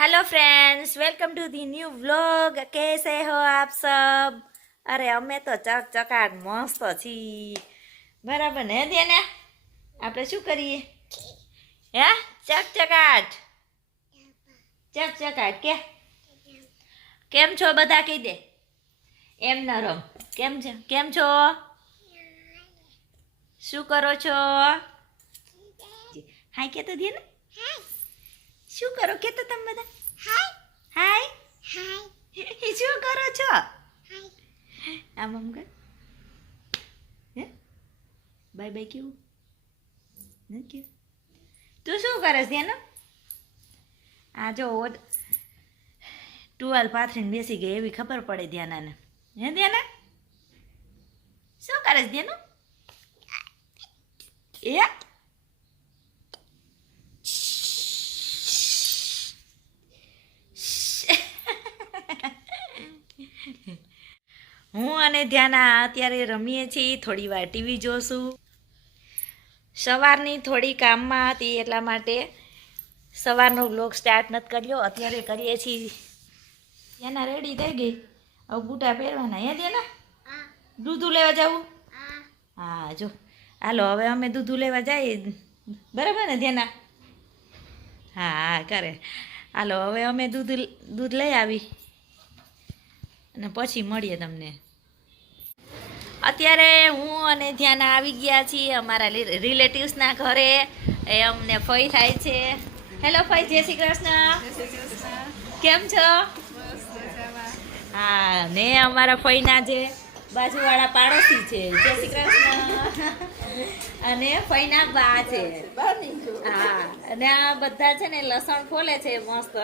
Hello friends, welcome to the new vlog. कैसे हो आप सब? अरे अमे तो चकचकाट मस्त छी। बराबर ने देने આપણે શું કરીએ? હે ચકચકાટ ચકચકાટ કે કેમ છો બધા કહી દે. એમ નરમ કેમ છો? શું કરો છો? હાય કે તો દે ને. શું કરો કે તો તમે બધા? હાય હાય શું કરો છો? આમ આમ કર. હે બાય બાય કેવું નથી? તું શું કરે છે એનો? આ જો ટુવાલ પાથરીને બેસી ગઈ એવી ખબર પડે ધ્યાનાને. હે ધ્યાના શું કરે છે ધ્યાનું? એ હું અને ધ્યાના અત્યારે રમીએ છીએ, થોડી વાર ટીવી જોશું. સવારની થોડી કામમાં હતી એટલા માટે સવારનો વ્લોગ સ્ટાર્ટ નથી કર્યો. અત્યારે કરીએ છીએ. ધ્યાના રેડી થઈ ગઈ, હવે બૂટા પહેરવાના. હે ધ્યાના દૂધું લેવા જવું? હા જો હાલો હવે અમે દૂધું લેવા જઈએ. બરાબર ને ધ્યાના? હા કરે. હાલો હવે અમે દૂધ લઈ આવી અને પછી મળીએ તમને. અત્યારે હું અને ધ્યાના આવી ગયા છીએ અમારા રિલેટિવ્સના ઘરે. એ અમને ફઈ થાય છે. હેલો ફઈ, જય શ્રી કૃષ્ણ. કેમ છો? હા ને અમારા ફઈના જે બાજુવાળા પાડોશી છે, જય શ્રી કૃષ્ણ. અને ફઈના બા છે. હા અને આ બધા છે ને લસણ ફોલે છે મસ્ત.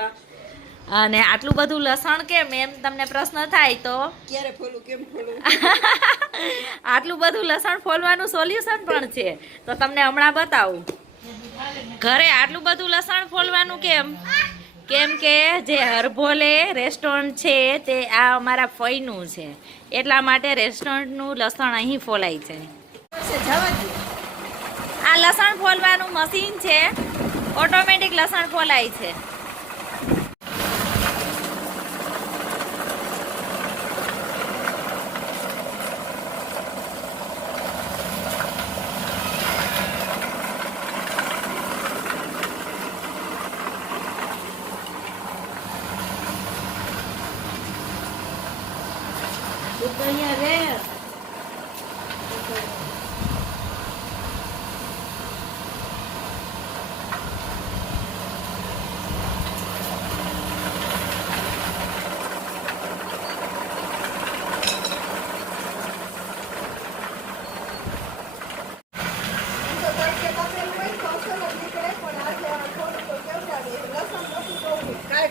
અને આટલું બધું લસણ કેમ એમ તમને પ્રશ્ન થાય તો ક્યારે ફોલું કેમ ફોલું આટલું બધું લસણ ફોલવાનું સોલ્યુશન પણ છે, તો તમને હમણાં બતાવું. ઘરે આટલું બધું લસણ ફોલવાનું કેમ કે જે હરભોલે રેસ્ટોરન્ટ છે તે આ અમારા ફઈનું છે, એટલા માટે રેસ્ટોરન્ટનું લસણ અહીં ફોલાય છે. આ લસણ ફોલવાનું મશીન છે, ઓટોમેટિક લસણ ફોલાય છે.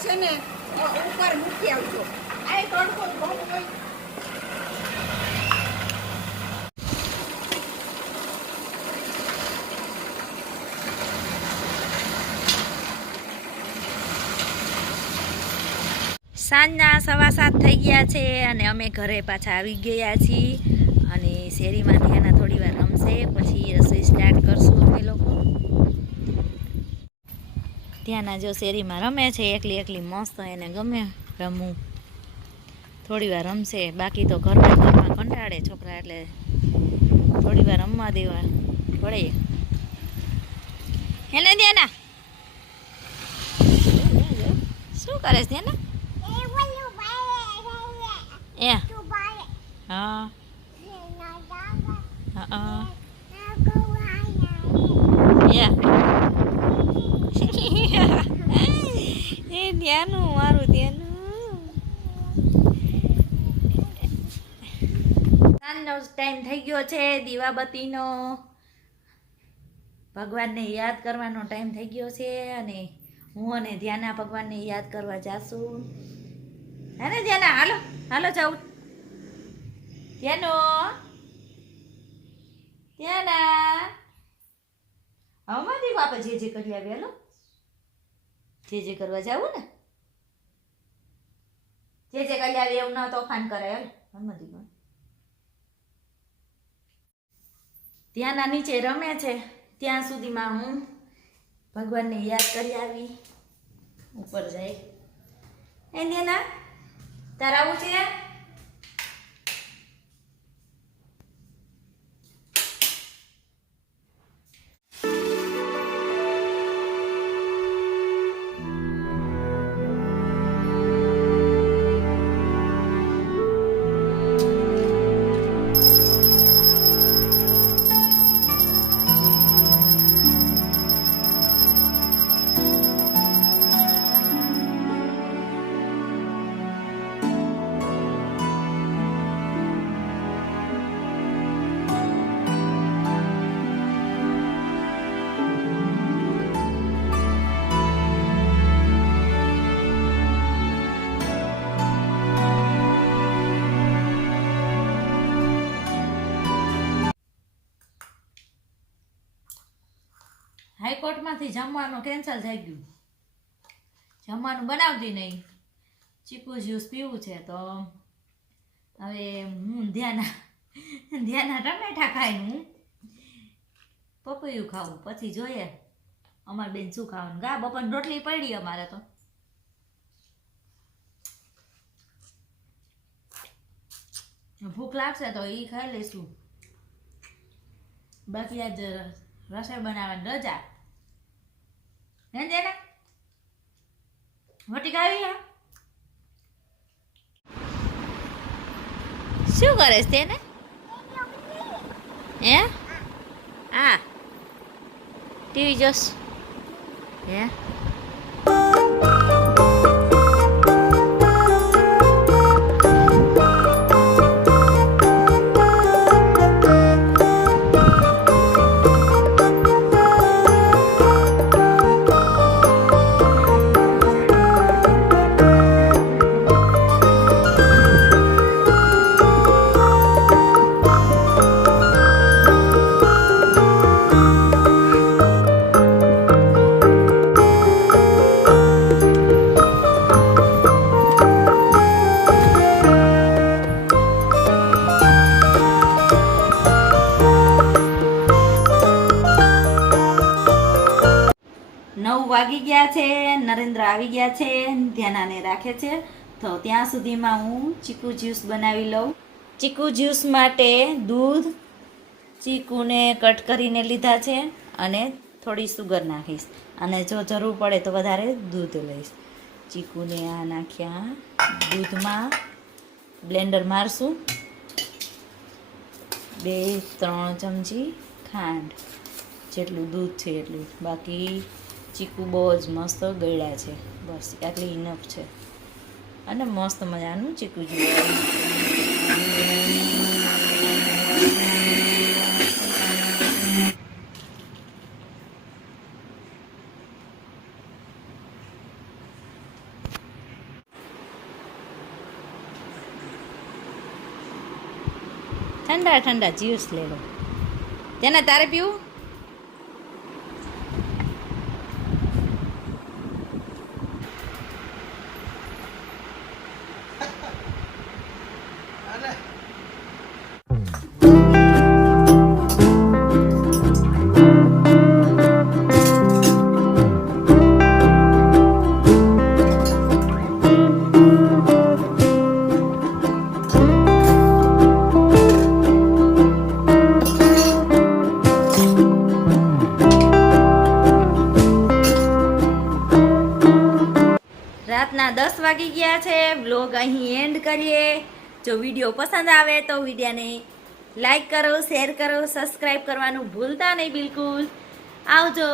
છે ને ઉપર મૂકી આવજો. આ તડકો બહુ હોય. સાંજના 7:15 થઈ ગયા છે અને અમે ઘરે પાછા આવી ગયા છીએ. અને શેરીમાં ધ્યાના થોડી વાર રમશે, પછી રસોઈ સ્ટાર્ટ કરશું અમે લોકો. ધ્યાના જો શેરીમાં રમે છે એકલી એકલી, મસ્ત એને ગમે રમવું. થોડી વાર રમશે, બાકી તો ઘરમાં કંટાળે છોકરા, એટલે થોડી વાર રમવા દેવા પડે. હેને ધ્યાના શું કરે છે ધ્યાના? એ હા હા એ ધ્યાનું મારું ધ્યાનું. સાંજનો ટાઈમ થઈ ગયો છે દીવાબત્તીનો. ભગવાનને યાદ કરવાનો ટાઈમ થઈ ગયો છે અને હું અને ધ્યાના ભગવાનને યાદ કરવા જાશું. હે ને ધ્યાના? હાલો હાલો જાઉં. ધ્યાનો ધ્યાના હમણાં બાપા જે કરી આવી. હાલો જે કરવા જાવું ને, જે કરી આવી એવું ના તોફાન કરે. હાલો હમણાં ત્યાંના નીચે રમે છે, ત્યાં સુધીમાં હું ભગવાનને યાદ કરી આવી. ઉપર જાય એ ધ્યાના તારે આવું છે? હાઈકોર્ટમાંથી જમવાનું કેન્સલ થઈ ગયું. જમવાનું બનાવતી નહીં. ચીકુ જ્યુસ પીવું છે તો હવે હું ધ્યાના ટમેટા ખાઈને હું પપૈયું ખાવું. પછી જોઈએ અમારે બેન શું ખાવાનું. ગા બપોરની રોટલી પડી અમારે તો. ભૂખ લાગશે તો એ ખાઈ લઈશું. બાકી આજ રસોઈ બનાવવાની રજા. હે જેના મોટી ખાવી શું કરે છે તેને? હે હા ટીવી જોશ. હે વાગી ગયા છે. નરેન્દ્ર આવી ગયા છે. ધ્યાનાને રાખે છે તો ત્યાં સુધીમાં હું ચીકુ જ્યુસ બનાવી લઉં. ચીકુ જ્યુસ માટે દૂધ ચીકુને કટ કરીને લીધા છે અને થોડી સુગર નાખીશ અને જો જરૂર પડે તો વધારે દૂધ લઈશ. ચીકુને આ નાખ્યા દૂધમાં. બ્લેન્ડર મારશું. 2-3 ચમચી ખાંડ જેટલું દૂધ છે એટલું. બાકી ચીકુ બહુ જ મસ્ત ગળ્યા છે. બસ આટલી ઇનફ છે અને મસ્ત મજાનું ચીકુ જોયું. ઠંડા ઠંડા જ્યુસ લેવો. તેને તારે પીવું? રાતના 10 વાગી ગયા છે. વ્લોગ અહીં એન્ડ કરીએ. જો વિડીયો પસંદ આવે તો વિડીયોને લાઈક કરો, શેર કરો, સબસ્ક્રાઈબ કરવાનું ભૂલતા નહીં બિલકુલ. આવજો.